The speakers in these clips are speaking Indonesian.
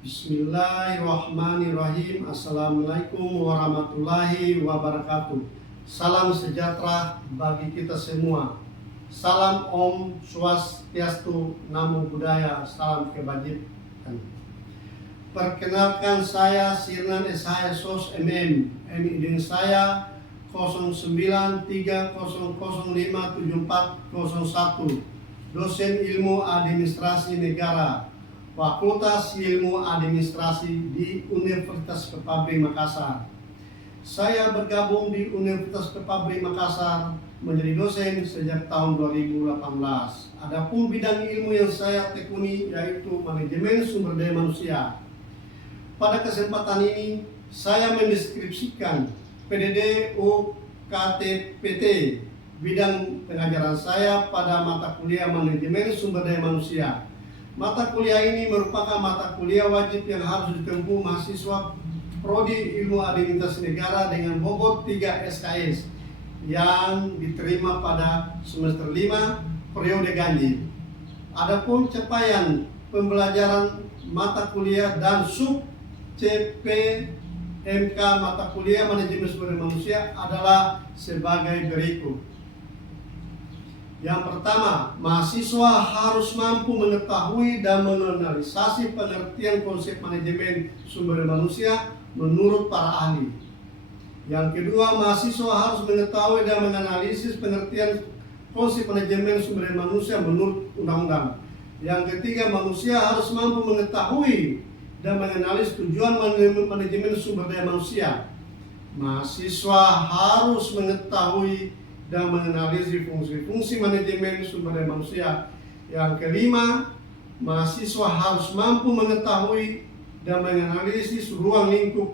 Bismillahirrahmanirrahim. Assalamualaikum warahmatullahi wabarakatuh. Salam sejahtera bagi kita semua. Salam Om Swastiastu, Namo Buddhaya, salam kebajikan. Perkenalkan, saya Sirnan Eshaya Sos MM. NID saya 0930057401. Dosen Ilmu Administrasi Negara, Fakultas Ilmu Administrasi di Universitas Pepabri Makassar. Saya bergabung di Universitas Pepabri Makassar menjadi dosen sejak tahun 2018. Adapun bidang ilmu yang saya tekuni yaitu manajemen sumber daya manusia. Pada kesempatan ini saya mendeskripsikan PDD UKTPT. Bidang pengajaran saya pada mata kuliah manajemen sumber daya manusia. Mata kuliah ini merupakan mata kuliah wajib yang harus ditempuh mahasiswa Prodi Ilmu Administrasi Negara dengan bobot 3 SKS yang diterima pada semester 5 periode ganjil. Adapun capaian pembelajaran mata kuliah dan sub CPMK mata kuliah manajemen sumber daya manusia adalah sebagai berikut. Yang pertama, mahasiswa harus mampu mengetahui dan menganalisasi pengertian konsep manajemen sumber daya manusia menurut para ahli. Yang kedua, mahasiswa harus mengetahui dan menganalisis pengertian konsep manajemen sumber daya manusia menurut undang-undang. Yang ketiga, manusia harus mampu mengetahui dan menganalisis tujuan manajemen sumber daya manusia. Mahasiswa harus mengetahui dan menganalisis fungsi-fungsi manajemen sumber daya manusia. Yang kelima, mahasiswa harus mampu mengetahui dan menganalisis ruang lingkup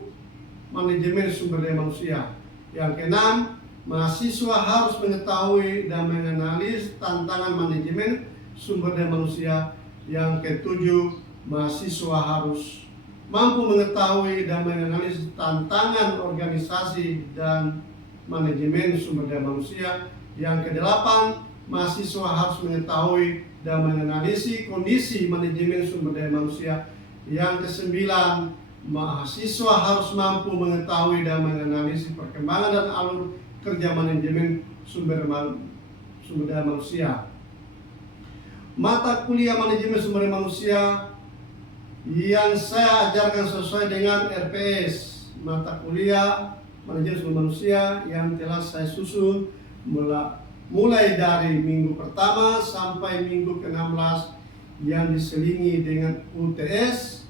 manajemen sumber daya manusia. Yang keenam, mahasiswa harus mengetahui dan menganalisis tantangan manajemen sumber daya manusia. Yang ketujuh, mahasiswa harus mampu mengetahui dan menganalisis tantangan organisasi dan manajemen sumber daya manusia. Yang kedelapan, mahasiswa harus mengetahui dan menganalisis kondisi manajemen sumber daya manusia. Yang kesembilan, mahasiswa harus mampu mengetahui dan menganalisis perkembangan dan alur kerja manajemen sumber daya manusia. Mata kuliah manajemen sumber daya manusia yang saya ajarkan sesuai dengan RPS, mata kuliah manajemen sumber manusia yang telah saya susun mulai dari minggu pertama sampai minggu ke-16 yang diselingi dengan UTS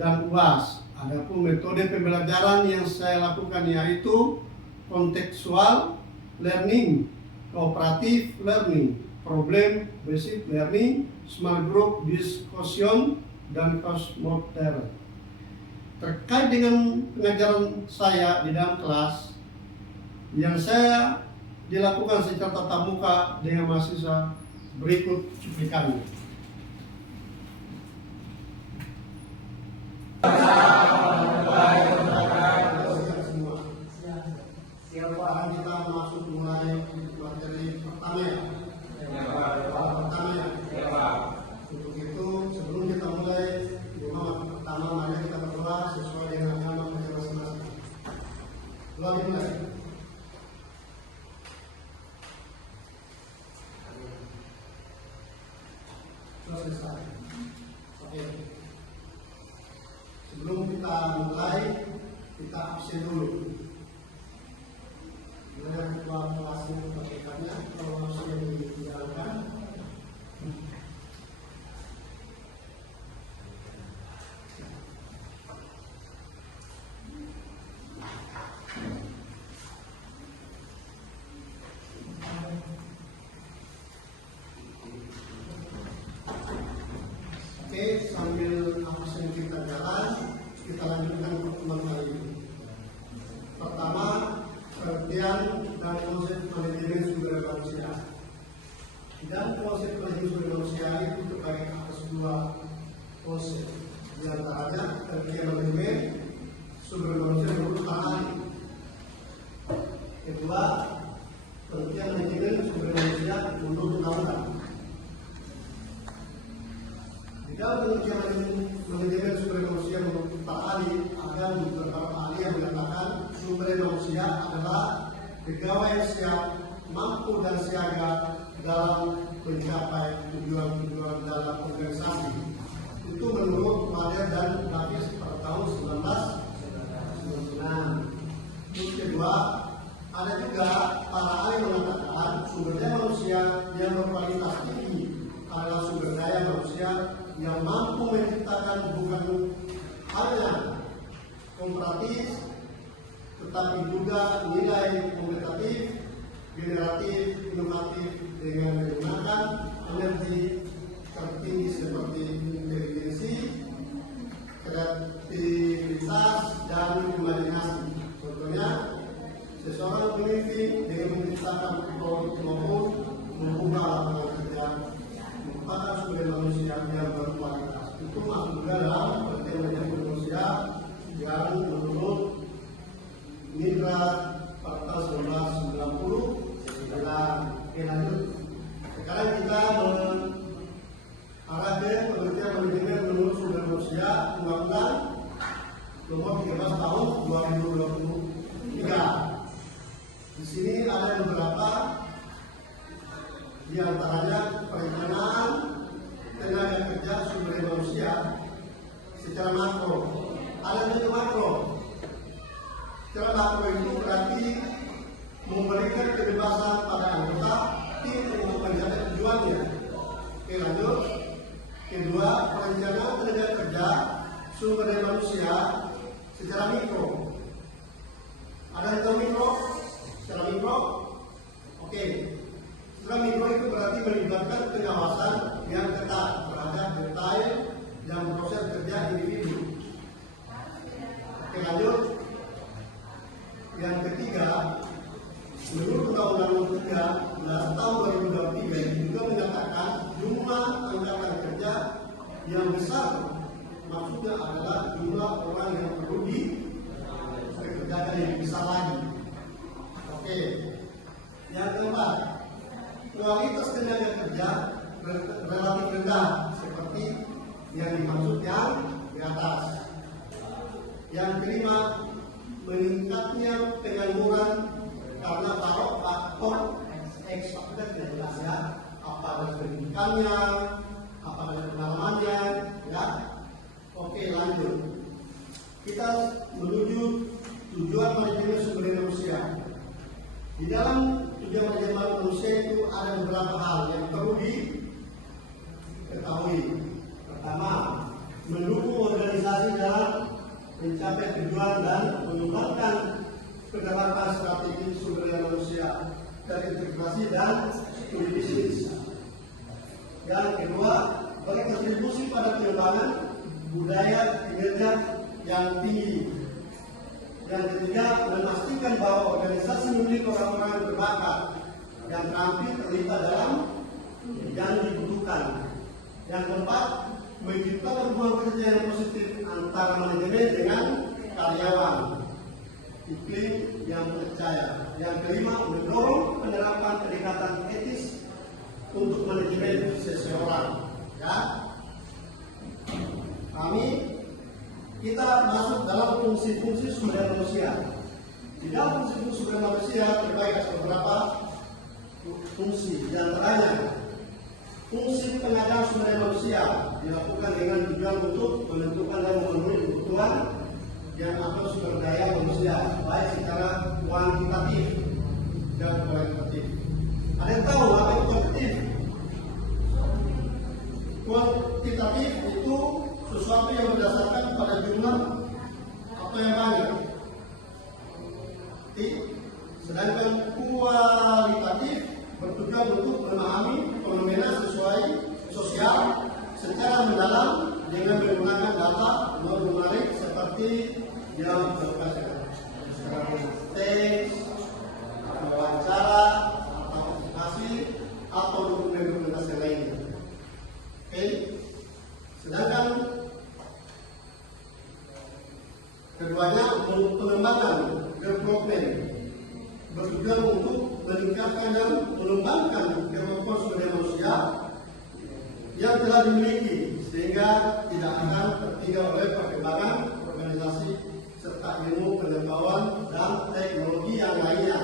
dan UAS. Adapun metode pembelajaran yang saya lakukan yaitu kontekstual learning, cooperative learning, problem based learning, small group discussion, dan postmodern. Terkait dengan pengajaran saya di dalam kelas yang saya dilakukan secara tatap muka dengan mahasiswa, berikut cuplikannya. Siapa kita masuk mulai materi pertama? Untuk itu, sebelum kita mulai pertama, mari kita berdoa sesuai dengan agama kita masing-masing. Doa dimulai. Sudah selesai. Oke. Sebelum kita mulai, kita absen dulu. Dengan ketua kelas yang membacakannya, kalau masih yang dijalankan. Oke, sambil absen kita jalan, kita lanjutkan pertemuan kali ini. Pertama, pengertian dan konsep manajemen sumber daya manusia. Dan konsep manajemen sumber daya manusia itu terbagi atas dua konsep. Di antaranya pengertian manajemen sumber daya manusia menurut ahli. Kedua, pengertian manajemen sumber daya manusia menurut undang-undang. Di dalam pengertian manajemen sumber daya manusia para ahli, ada beberapa ahli yang mengatakan sumber daya manusia adalah pegawai yang siap, mampu dan siaga dalam mencapai tujuan-tujuan dalam organisasi. Itu menurut Mader dan Davis pada tahun 1999. Yang kedua, ada juga para ahli mengatakan sumber daya manusia yang berkualitas tinggi adalah sumber daya manusia yang mampu menciptakan bukan hanya komparatif, tetapi juga nilai kompetitif, generatif, inovatif dengan menggunakan energi tertinggi seperti intelijensi, kreativitas, dan imajinasi. Contohnya, seseorang pemimpin dengan menciptakan produk maupun mengubah lapangan kerja merupakan sumber manusia yang berkualitas. Itu masuk juga dalam pengertian manusia yang menurut Nidra pada tahun 1990. Lanjut. Sekarang kita mengarah ke pengertian manajemen menurut sumber manusia Undang-Undang Nomor 13 Tahun 2023. Di sini ada beberapa, di antaranya perencanaan tenaga kerja sumber daya manusia secara makro. Ada juga makro. Secara makro itu berarti memberikan kebebasan pada anggota tim untuk mencapai tujuannya. Oke, lanjut. Kedua, perencanaan tenaga kerja sumber daya manusia secara mikro. Ada yang tahu mikro? Secara mikro? Oke. Secara mikro itu berarti melibatkan pengawasan yang ketat terhadap detail dan proses kerja individu. Oke, lanjut. Yang ketiga, menurut Undang-Undang Nomor 13 Tahun 2023 juga menyatakan jumlah angkatan kerja yang besar, maksudnya adalah jumlah orang yang perlu dikerjakan yang besar lagi. Oke. Yang keempat, kualitas tenaga kerja relatif rendah seperti yang dimaksud yang di atas. Yang kelima, meningkatnya pengangguran karena taruh faktor X faktor tidak jelas ya, apa ada pendidikannya, apa ada pengalamannya, ya. Oke, lanjut. Kita menuju tujuan manajemen sumber daya manusia. Di dalam tujuan manajemen manusia itu ada beberapa hal yang perlu diketahui. Pertama, mendukung organisasi dalam mencapai tujuan dan mengembangkan penerapan strategi sumber daya manusia terintegrasi dan studi bisnis. Yang kedua, berkontribusi pada pengembangan budaya kinerja yang tinggi. Yang ketiga, memastikan bahwa organisasi memiliki orang-orang yang berbakat yang terampil terlibat dalam yang dibutuhkan. Yang keempat, menciptakan hubungan kerja yang positif antara manajemen dengan karyawan, iklim yang percaya. Yang kelima, mendorong penerapan pendekatan etis untuk manajemen seseorang. Ya, kita masuk dalam fungsi-fungsi sumber daya manusia. Di dalam fungsi-fungsi sumber daya manusia terbaik ada beberapa fungsi. Di antaranya, fungsi pengadaan sumber daya manusia dilakukan dengan tujuan untuk menentukan dan memenuhi kebutuhan yang akan sumber daya manusia, baik secara kuantitatif dan kualitatif. Ada yang tahu apa itu kuantitatif? Kuantitatif itu sesuatu yang berdasarkan pada jumlah atau yang banyak. Sedangkan kualitatif bertujuan untuk memahami fenomena sosial secara mendalam dengan menggunakan data non-numerik seperti yang dilakukan secara teks, wawancara, atau aplikasi, atau dokumen-dokumentasi lainnya. Oke. Sedangkan keduanya pengembangan development bertujuan untuk meningkatkan dan mengembangkan kemampuan sumber daya manusia yang telah dimiliki sehingga tidak akan tertinggal oleh perkembangan organisasi serta ilmu pengetahuan dan teknologi yang lainnya.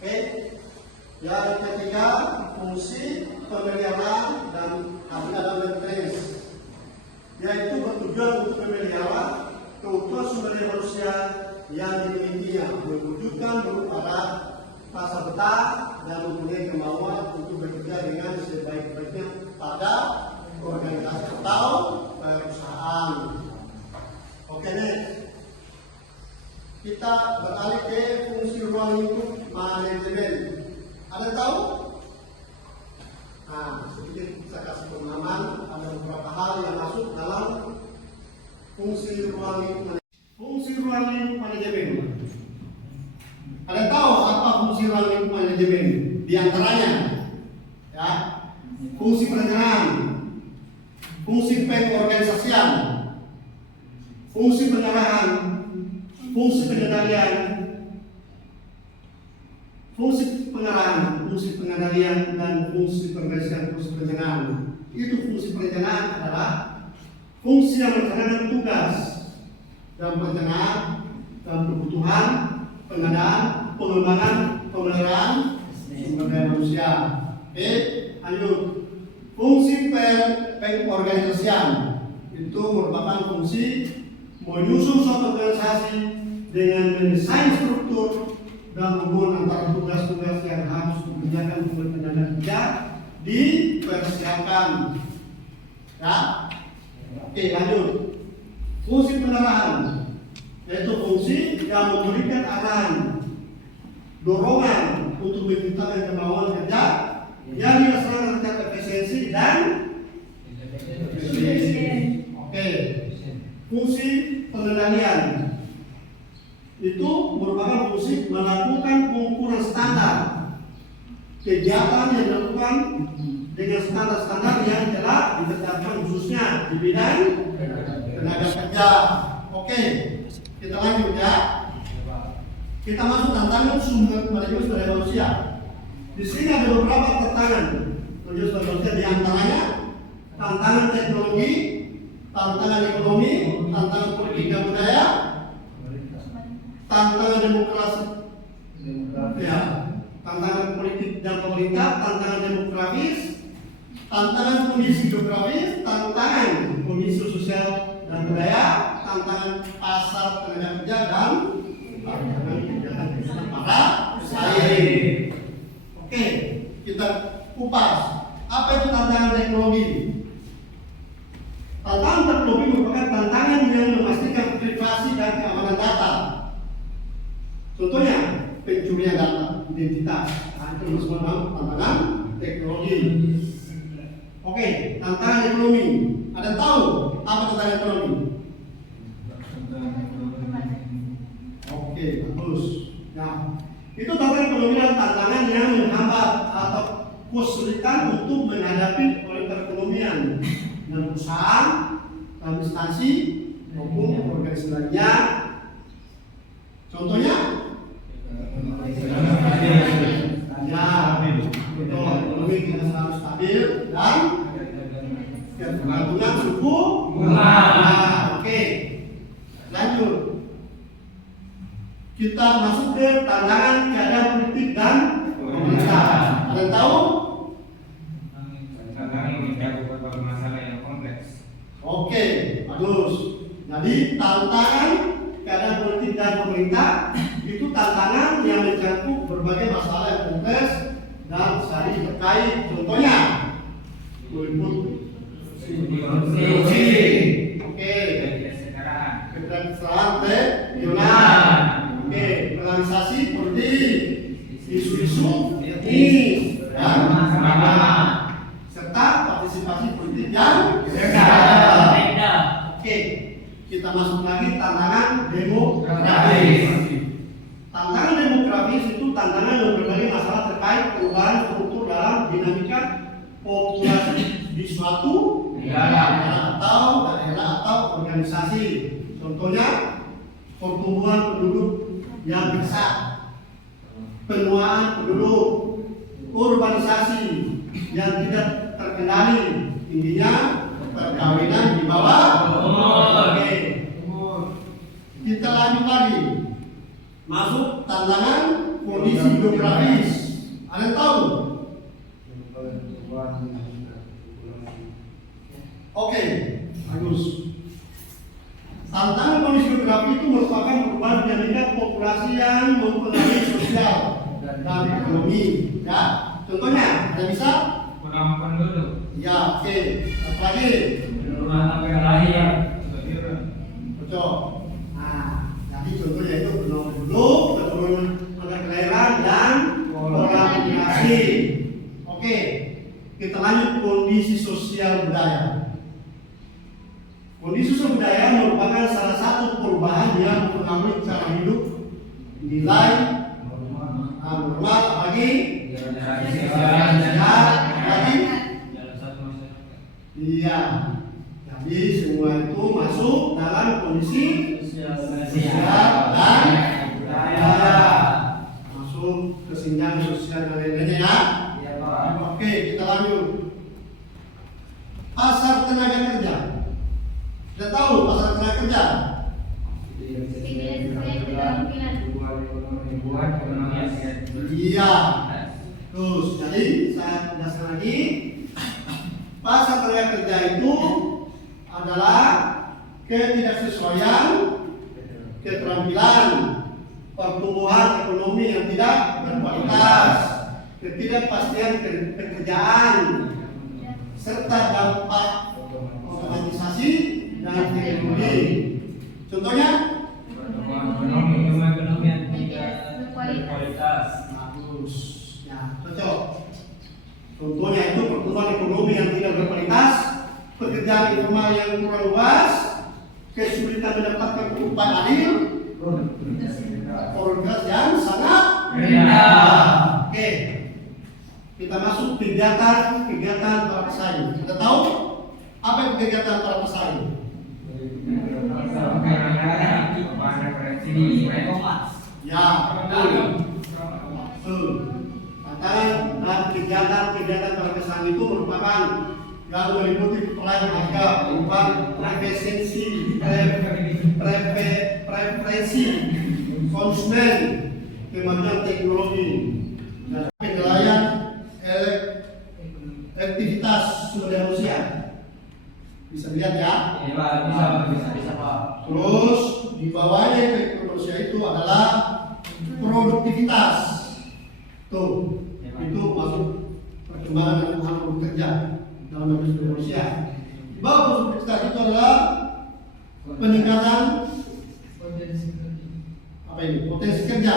Oke. Yang ketiga, fungsi pemeliharaan dan maintenance, yaitu bertujuan untuk memelihara keutuhan sumber daya manusia yang dimilikinya, mewujudkan berupa rasa betah dan mempunyai kemauan untuk bekerja dengan sebaik-baiknya pada organisasi atau perusahaan. Oke, kita beralih ke fungsi ruang lingkup manajemen. Ada tahu? Nah, sedikit saya kasih pemahaman. Ada beberapa hal yang masuk dalam fungsi ruang lingkup manajemen. Fungsi ruang lingkup manajemen. Ada tahu apa fungsi ruang lingkup manajemen? Di antaranya, ya, fungsi perencanaan, fungsi pengorganisasian, fungsi pengarahan, fungsi pengendalian, fungsi pengendalian dan fungsi pengorganisasian, fungsi perencanaan. Itu fungsi perencanaan adalah fungsi yang merencanakan tugas dan perencanaan dan kebutuhan, pengadaan, pengembangan, pemeliharaan sumber daya manusia. Oke, lanjut. Fungsi pengorganisasian itu merupakan fungsi menyusun suatu organisasi dengan mendesain struktur dan hubungan antara tugas-tugas yang harus dikerjakan oleh tenaga kerja dipersiapkan. Ya, oke, lanjut. Fungsi pengarahan, yaitu fungsi yang memberikan arahan, dorongan untuk menciptakan kemauan kerja yang dilaksanakan secara efisiensi dan efisien. Oke. Fungsi pengendalian itu merupakan fungsi melakukan pengukuran standar kegiatan yang dilakukan dengan standar-standar yang telah ditetapkan khususnya di bidang tenaga kerja. Oke, kita lanjut ya. Kita masuk tantangan sumber daya manusia. Di sini ada beberapa tantangan sumber daya manusia, di antaranya tantangan teknologi, tantangan ekonomi, tantangan politik dan budaya, tantangan demokrasi, ya, tantangan politik dan pemerintah, tantangan demografis, tantangan kondisi geografis, tantangan kondisi sosial dan budaya, tantangan pasar tenaga kerja dan tantangan kegiatan para pesaing. Oke, kita kupas. Apa itu tantangan teknologi? Tantangan teknologi merupakan tantangan yang memastikan privasi dan keamanan data. Contohnya, pencurian data, identitas. Nah, itu masuk dalam tantangan teknologi. Oke, tantangan ekonomi. Ada tahu apa tantangan ekonomi? Oke, bagus. Nah, itu tantangan ekonomi adalah tantangan yang menghambat atau kesulitan untuk menghadapi oleh perekonomian dan perusahaan, dan instansi maupun organisasi lainnya. Contohnya, ya, betul, ekonomi tidak selalu stabil dan ketergantungan suku bunga. Nah, oke, lanjut. Kita masuk ke tantangan keadaan politik dan pemerintah. Ada tahu? Tantangan mencakup masalah yang kompleks. Oke, bagus. Jadi tantangan keadaan politik dan pemerintah itu tantangan yang mencakup berbagai masalah yang kompleks dan saling terkait. Contohnya, korupsi, oke, kebenaran regional, oke, polarisasi politik, isu-isu etnis dan agama, serta partisipasi politik yang berbeda. Oke, kita masuk lagi tantangan demografis. Tantangan demografis itu tantangan yang berbagai masalah terkait perubahan struktur dalam dinamika populasi di suatu negara atau organisasi. Contohnya, pertumbuhan penduduk yang besar, penuaan penduduk, urbanisasi yang tidak terkendali, tingginya perkawinan di bawah umur. lagi? Masuk tantangan kondisi geografis. Ada yang tahu? Oke, bagus. Tantangan kondisi geografi itu merupakan perubahan dinamika populasi yang mempengaruhi sosial dan ekonomi. Ya, contohnya, ada bisa? Kurang penduduk. Ya, oke. Apa lagi? Penurunan angka lahir. Betul. Nah, jadi contohnya itu penurunan penduduk, penurunan angka kelahiran dan pola migrasi. Oke, kita lanjut kondisi sosial budaya. Kondisi sosial budaya merupakan salah satu perubahan yang mempengaruhi cara hidup, nilai, normal, apalagi lagi. Iya. Jadi semua itu masuk dalam kondisi sosial dan budaya. Masuk kesenjangan sosial dan lain-lainnya ya. Oke, kita lanjut. Pasar tenaga kerja. Sudah tahu pasar tenaga kerja? Iya. Terus, jadi saya jelaskan lagi. Pasar tenaga kerja itu adalah ketidaksesuaian keterampilan, pertumbuhan ekonomi yang tidak berkualitas, ketidakpastian pekerjaan, serta dampak otomatisasi dan teknologi. Contohnya? Ekonomi yang tidak berkualitas. Bagus. Ya, cocok. Contohnya itu pertumbuhan ekonomi yang tidak berkualitas, pekerjaan informal yang kurang luas, kesulitan mendapatkan upah adil, progres yang sangat rendah. Oke, kita masuk kegiatan para pesaing. Kita tahu apa itu kegiatan para pesaing? Ya, betul. Dan kegiatan para pesaing itu merupakan yang meliputi pelayanan harga, perubahan preferensi konsumen, kemajuan teknologi, dan penilaian aktivitas sumber daya manusia. Bisa lihat ya? Bisa Pak. Terus di bawahnya efek manusia itu adalah produktivitas. Tuh, itu masuk perkembangan dan kemampuan bekerja dalam industri manusia. Di bawah produktivitas itu adalah peningkatan potensi kerja.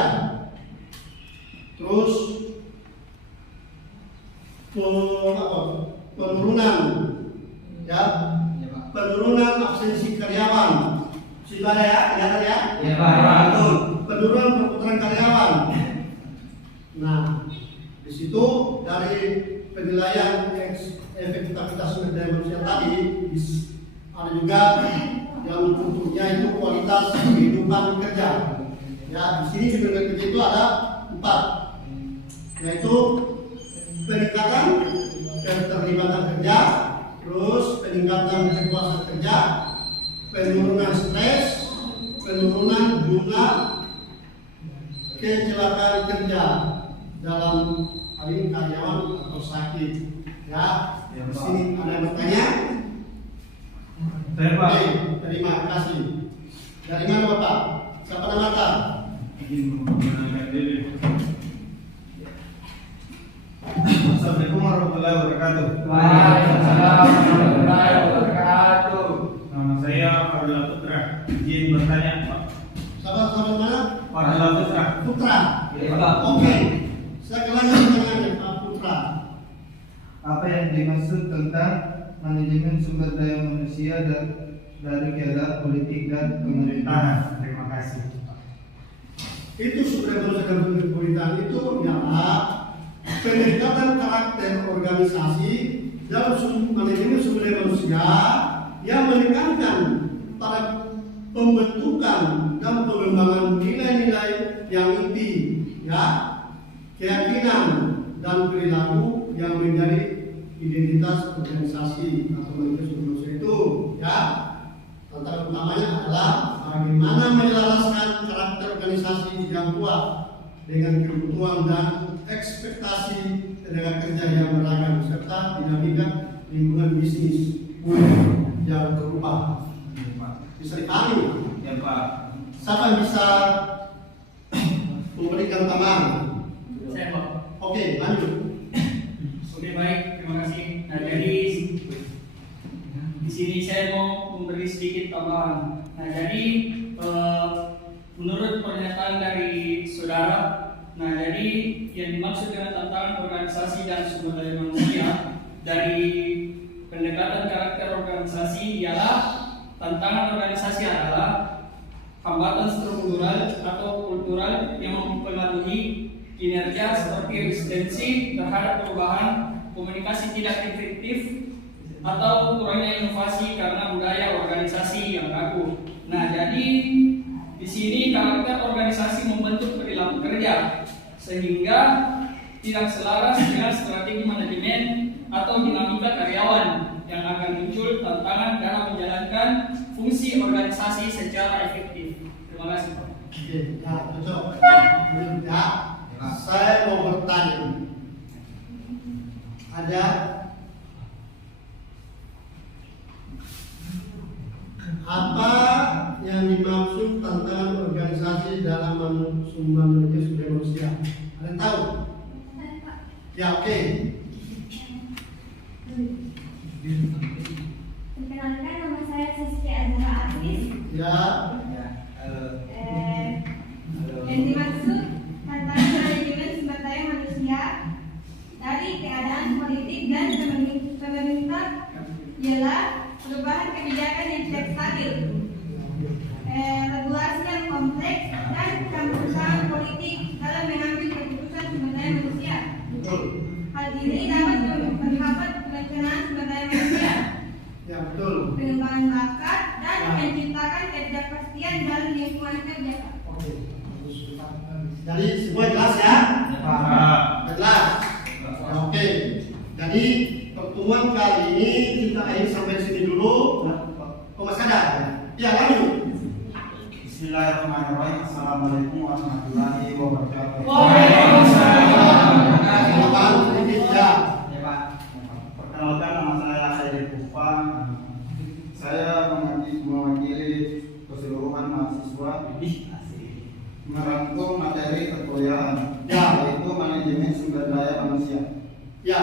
Terus penurunan absensi karyawan. Sudah ada ya? Kelihatan ya? Ya Pak. Penurunan perputaran karyawan. Nah, di situ dari penilaian efektivitas sumber daya manusia tadi ada juga yang bentuknya itu kualitas kehidupan kerja. Ya, di sini di penilaian kerja itu ada 4, yaitu peningkatan keterlibatan kerja, terus peningkatan kepuasan kerja, penurunan stres, penurunan jumlah kecelakaan kerja dalam hal ini karyawan atau sakit. Ya, di sini ada yang bertanya? Saya Pak. Oke, terima kasih. Dari mana Bapak? Siapa nama Bapak? Assalamualaikum warahmatullahi wabarakatuh. Waalaikumsalam warahmatullahi wabarakatuh. Nama saya Fadila Putra. Izin bertanya, Pak. Sahabat mana? Fadila Putra. Putra. Ya Pak. Oke. Saya kelanjut dengan Pak Putra. Apa yang dimaksud tentang manajemen sumber daya manusia dan dari keadaan politik dan pemerintahan? Terima kasih. Itu sumber daya manusia dan pemerintahan itu ialah peningkatan karakter organisasi dalam manajemen sumber daya manusia yang menekankan pada pembentukan dan pengembangan nilai-nilai yang inti, ya, keyakinan dan perilaku yang menjadi identitas organisasi atau manajemen sumber daya manusia itu, ya. Tantangan utamanya adalah bagaimana menyelaraskan karakter organisasi yang kuat dengan kebutuhan dan ekspektasi tenaga kerja yang beragam serta dinamika lingkungan bisnis yang berubah. Bisa dipahami? Ya Pak. Siapa yang bisa memberikan tambahan? Saya Pak. Oke, lanjut. Oke baik, terima kasih. Nah jadi di sini saya mau memberi sedikit tambahan. Nah jadi menurut pernyataan dari saudara, nah jadi yang dimaksud dengan tantangan organisasi dan sumber daya manusia dari pendekatan karakter organisasi ialah tantangan organisasi adalah hambatan struktural atau kultural yang mempengaruhi kinerja seperti resistensi terhadap perubahan, komunikasi tidak efektif, atau kurangnya inovasi karena budaya organisasi yang kaku. Nah, jadi di sini karakter organisasi membentuk perilaku kerja sehingga tidak selaras dengan strategi manajemen atau dinamika karyawan yang akan muncul tantangan dalam menjalankan fungsi organisasi secara efektif. Terima kasih, Pak. Oke, nah, cocok. Lanjut ya. Saya mau bertanya. Ada apa yang dimaksud tantangan organisasi dalam sumber manusia? Ada yang tahu? Ya, oke. Perkenalkan, nama saya Saskia Azhara Aziz. Ya. Yang dimaksud tantangan manajemen sumber daya manusia dari keadaan politik dan pemerintah ialah perubahan kebijakan yang tidak stabil, regulasi yang kompleks, dan campur politik dalam mengambil keputusan sumber daya manusia. Betul. Hal ini dapat menghambat perencanaan sumber daya manusia, Ya, betul. pengembangan bakat, dan menciptakan ketidakpastian dalam lingkungan kerja. Oke. Jadi semua jelas ya? Jelas. Oke. Jadi pertemuan kali ini kita akhiri sampai sini dulu. Oh, masih ada? Ya, lanjut. Bismillahirrahmanirrahim. Assalamualaikum warahmatullahi wabarakatuh. Silakan sedikit ya. Perkenalkan, nama saya Saidi Kupang. Saya mewakili keseluruhan mahasiswa merangkum materi perkuliahan, Ya. yaitu manajemen sumber daya manusia. Ya.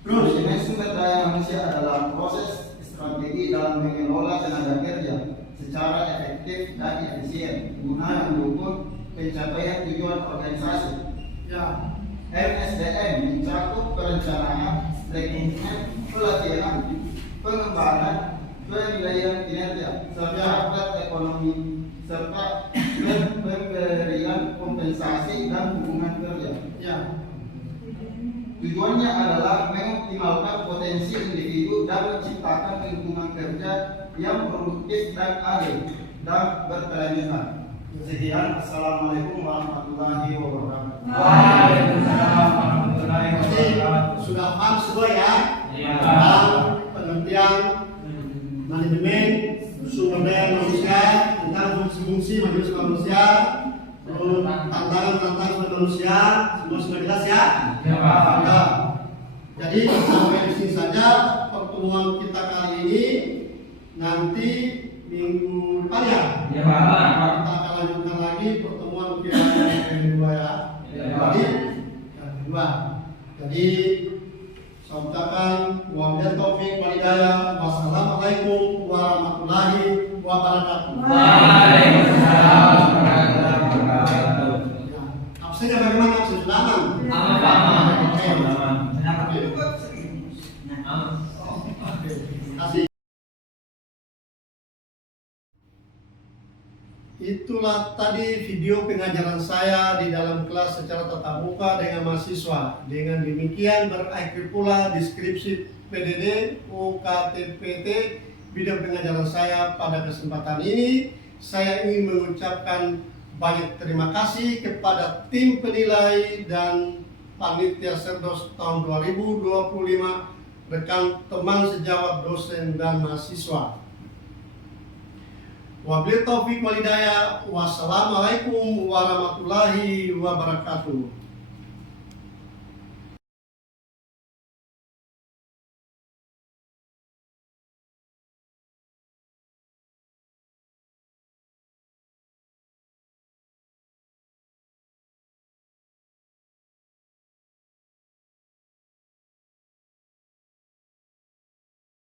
Terus. Manajemen sumber daya manusia adalah proses strategi dalam mengelola tenaga kerja secara efektif dan efisien guna mendukung pencapaian tujuan organisasi. Ya. MSDM mencakup perencanaan, rekrutmen, pelatihan, pengembangan, penilaian kinerja, serta ekonomi, serta pemberian kompensasi dan hubungan kerja. Ya. Tujuannya adalah mengoptimalkan potensi individu dan menciptakan lingkungan kerja yang produktif dan adil dan berkelanjutan. Sekian, assalamualaikum warahmatullahi wabarakatuh. Waalaikumsalam warahmatullahi Jadi wabarakatuh. sudah paham semua ya? Iya. Tentang pengertian manajemen sumber daya manusia, tentang fungsi-fungsi manusia manusia, terus tantangan sumber manusia, semua sudah jelas ya? Ya, Pak. Ya. Jadi sampai di sini saja pertemuan kita kali ini. Nanti minggu depan ya? Ya, Pak. Kita akan lanjutkan lagi pertemuan kita yang kedua ya. Ya, Jadi yang kedua. Jadi saya ucapkan wabillahi taufiq wal hidayah. Wassalamualaikum warahmatullahi wabarakatuh. Waalaikumsalam warahmatullahi wabarakatuh. Ya. Absennya bagaimana? Absen sudah aman? Aman, Pak. Aman. Oke. Aman. Oke. Aman. Oke. Terima kasih. Itulah tadi video pengajaran saya di dalam kelas secara tatap muka dengan mahasiswa. Dengan demikian berakhir pula deskripsi PDD UKTPT video pengajaran saya pada kesempatan ini. Saya ingin mengucapkan banyak terima kasih kepada tim penilai dan panitia Serdos tahun 2025, rekan teman sejawat dosen dan mahasiswa. Wabillahi taufiq wal hidayah. Wassalamualaikum warahmatullahi wabarakatuh.